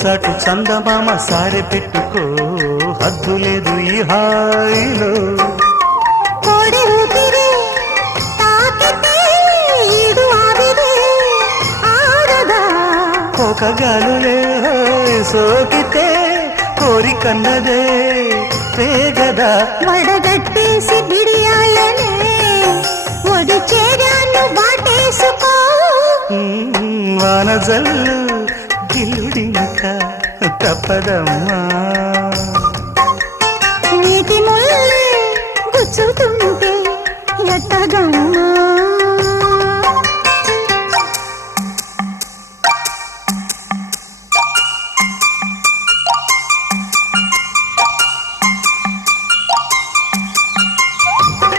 చాటు చందమామ సారె పెట్టుకో హద్దు లేదు ఈ హాయిలో కోడి ఊపిరి తాకితే ఈడు ఆవిరి ఆరదా కోకగాలులే సోకితే కోరికన్నదే వేగదా వడగట్టేసి బిడియాలనే ఒడి చేరాను వాటేసుకో వానజల్లు గిల్లుడింకా తప్పదమ్మా నీటి ముల్లే గుచ్చుతుంటే ఎట్టగమ్మా